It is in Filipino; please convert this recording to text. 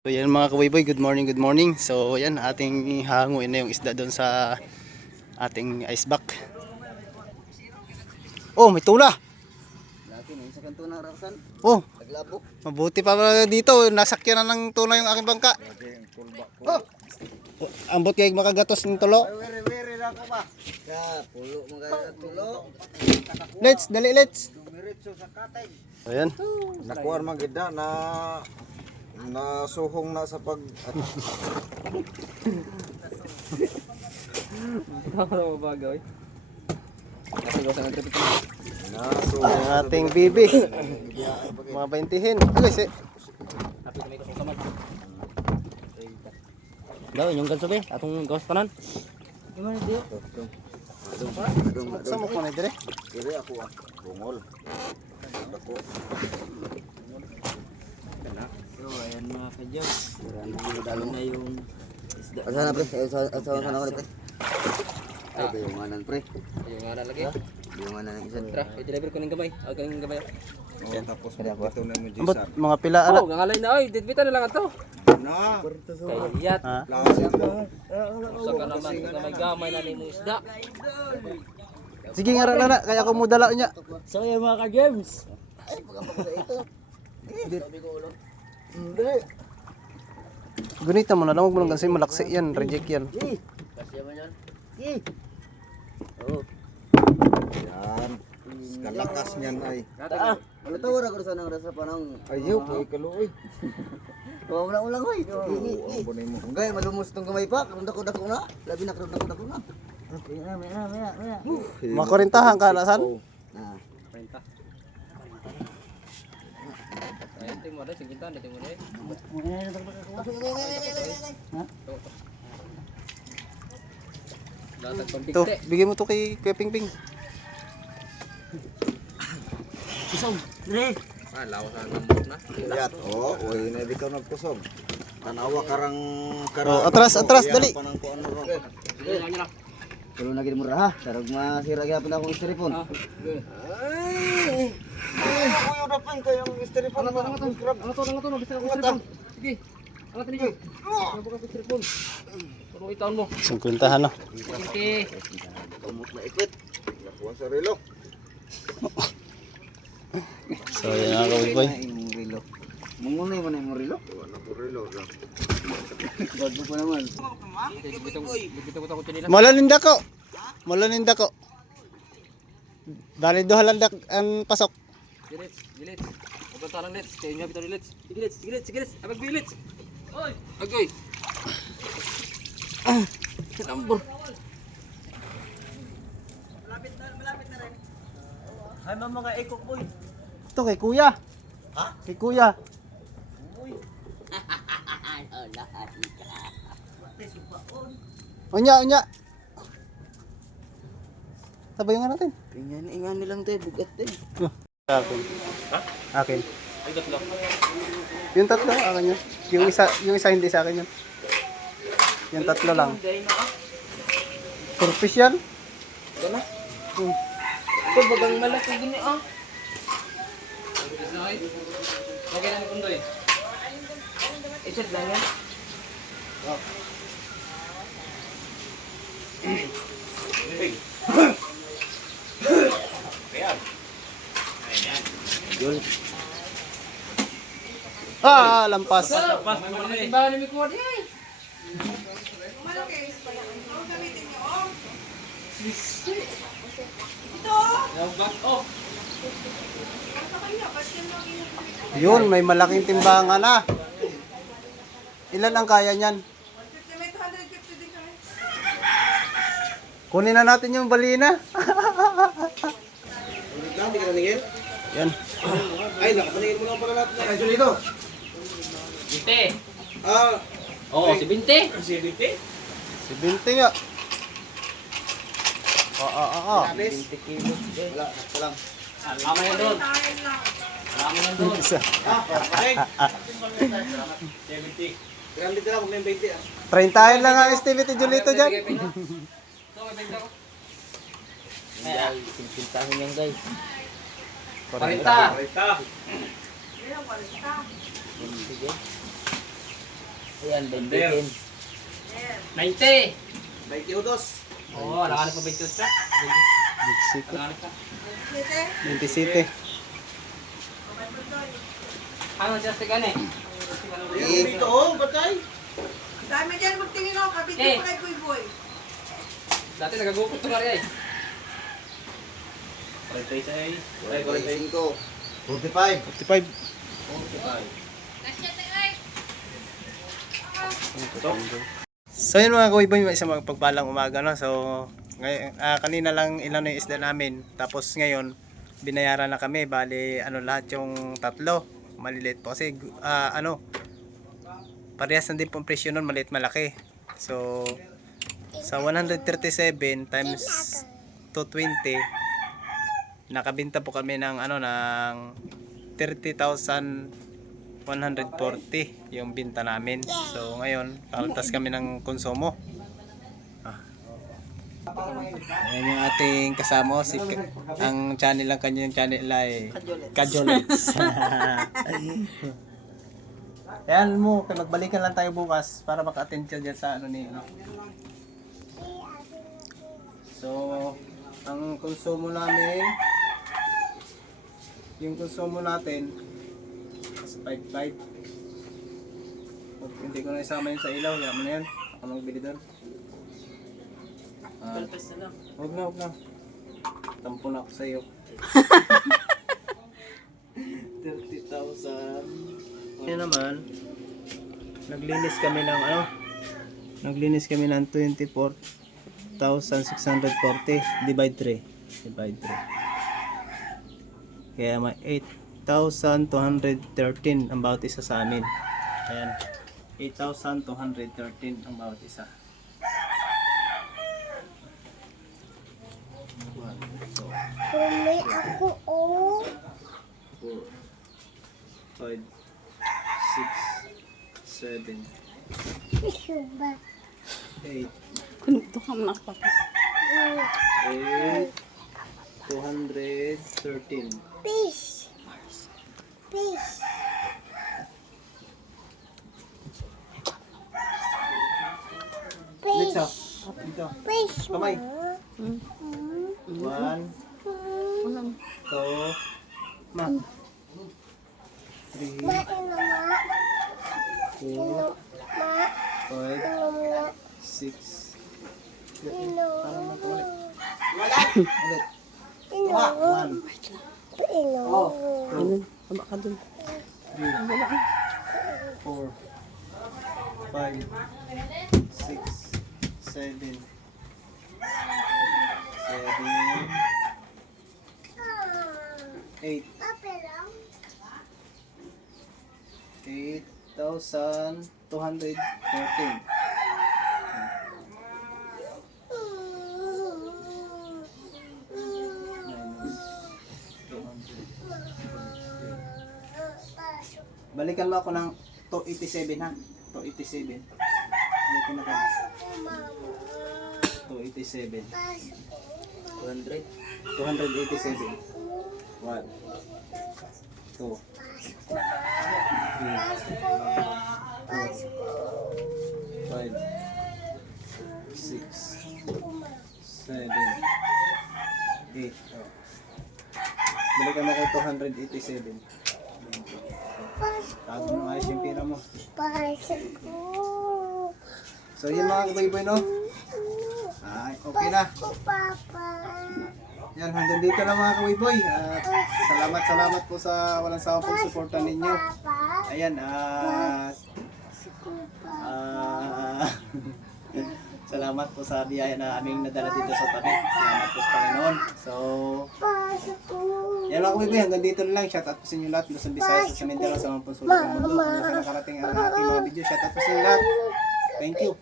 So yan mga kaboyboy, good morning, good morning. So yan, ating hanguin na yung isda doon sa ating ice back. Oh, may tula. Laki na sa kanto ng rasan. Oh, Naglabo. mabuti pa pala dito. Nasakyan na ng tuna yung aking bangka. Oh, ambot kay makagatos ng tulo. Wiri wiri lang ko ba? Ka pulo mga tulo. Let's, dali let's. Dumiretso sa katay. So yan. Nakuha man gid na na nasuhong na sa pag nasuhong Ang ating bibi. Mga 20 hin. Alis eh. Daw, yung ganso be, atong gawas tanan. Sa mo ko na dire. diri ako ah bungol. Dako. So, ayan mga kadyos. Dalo na yung isda. Asa na pre? Asa na pre? Ay, bayunganan pre. Yung nga na lagi. Bayunganan ng isa. Tara, i-deliver ko ng gamay. Ako ng gamay. Oh, tapos dito na mo Ambot, jisa. mga pila ana. Oh, gangalay na oy, didbita na lang ato. Na. Kayat. Klase ko. Sa ka naman gamay-gamay na ni mo isda. Sige nga na na, kaya ko mo dala niya. So, yung mga ka-games. Gunita mo na lang, huwag mo lang kasi malaksi yan, reject yan. Yan. Kalakas niyan ay. Ano tawar ako sa nang rasa panang. Ayaw kay kaluoy. Tuwa mo na ulang hoy. Oh, bunay mo. Gay malumos tong gamay pa. Karon dako dako na. Labi na karon dako dako na. Korintahan ka na san? Nah. Ay, tingin mo na, singkintan, tingin mo na. Latag To, pambigte. bigyan mo to kay Kuya Ping Ping. Ah, lawas ang lambot na. Yat. Oh, oy na bitaw nagkusog. Tanawa karang Oh, atras, atras, dali. Kulo na gid mo ra ha. Tarog masira gyapon akong istripon. Kuya na pa kayong mystery pa na Ano to, ano to, nabisa ako sa Sige. Angat ninyo. Ano ka sa phone? Ano itaon mo? Singkwentahan no. Sige. Tumot na ikit. Nakuha sa relo. So yan mga kaboyboy. Imong relo. Mungunay man imong relo. Wala ko relo. Bago pa naman. Bitong ko tinila. Malaninda ko. Dali do halandak ang pasok. Dilits, dilits. Huwag ka lang lits. Kaya niya bitaw lits, sige lits, sige lits. Abag dilits. Oy, agoy. Ah, sinambor. Ito kay Kuya. Ha? Kay Kuya. Unya, unya. Sabay nga natin. Ingan ingan nilang tayo bugat din. Akin. Ha? Akin. Ay, tatlo. Yung tatlo, akin yun. Yung isa, yung isa hindi sa akin yun. Yung tatlo lang. Surfish yan? Gana? Hmm. Ito bagang malaki gini ah. Okay na ni Kundoy. Isod lang yan. Ah, lampas. Pas, timbangan ni Mikuha di. Oh, Yun, may malaking timbangan na. Ilan ang kaya niyan? Kunin na natin yung balina. Hindi ka naningil? Yan. Ay, nakapaningil mo lang pala lahat na. Ay, dito. Binte. Ah, Oh, si Binte. si Dite. Si Binti nga. Oo, oo, oo. Wala, walang. Lama yan doon. Lama yan doon. Isa. Ah, paring. 70. Grande dito lang, may 20 ah. 30 lang ang estimate Julito dyan. Ito, may benta ko. Ay, pintahin yan guys. 40. Parita. Ayan, Under. 20. 90! 22. Oo, nakahanap pa 28 ka? 27. Nakahanap ka? 27. Ano, just ka eh. Dito, oh, batay. Dami dyan magtingin ako, kapit Eh. pa kay Boy Boy. Dati nagagupot ko nga rin eh. 46 ay. 45. 45. 45. 45. So yun mga kuwiboy, may isang pagpalang umaga no. So ngay- ah, kanina lang ilan na yung isda namin. Tapos ngayon binayaran na kami. Bali ano lahat yung tatlo. Maliliit po kasi ah, ano parehas na din pong presyo nun, maliit malaki. So sa 137 times 220 nakabenta po kami ng ano ng 30,000 140 yung binta namin. So ngayon, kaltas kami ng konsumo. Ah. Ayan yung ating kasama, si ang channel lang kanyang channel ay Kajolets. Ayan mo, magbalikan lang tayo bukas para maka-attend ka dyan sa ano ni ano. So, ang konsumo namin yung konsumo natin sa 5.5 Huwag- hindi ko na isama yun sa ilaw yaman na yan. Ako magbili doon. Ah, huwag na huwag na. Tampo na ako sa iyo 30,000 Yan naman. Naglinis kami ng ano? Naglinis kami ng 24,640 divide 3 divide 3 kaya may 8,213 ang bawat isa sa amin. Ayan. 8,213 ang bawat isa. Kumay ako oh. 4, 5, 6, 7, 8. Kunito ka manakpat. 8, 213. Fish. Fish. Dito. Fish. Dito. Fish. Kamay. Mm. One, two, ma. Three, Ma, four, five, six, Ino. Parang Ino. One, Ino. Ganun, tama ka dun. three, four, five, six, seven, seven, eight, eight thousand two hundred fourteen. Minus 200. Balikan mo ako ng 287 ha. 287. Balikan na kami. 287. 200. 287. 1 2 3 5 6 7 8 oh. Balikan mo ako 287. Yung pira mo. So yun mga kabayboy no. Ay, okay na. Yan, hanggang dito na mga kawiboy. At salamat, salamat po sa walang sawang pagsuporta ninyo. Papa. Ayan, at ah, salamat po sa biyaya na aming nadala dito sa tabi. Salamat po sa Panginoon. So, yan mga kawiboy, hanggang dito na lang. Shout out po sa inyo lahat. Luzon, Visayas, sa Mindanao, sa mga punsulong ng mundo. Kung nakarating ang ating mga video, shout out po sa inyo lahat. Thank you.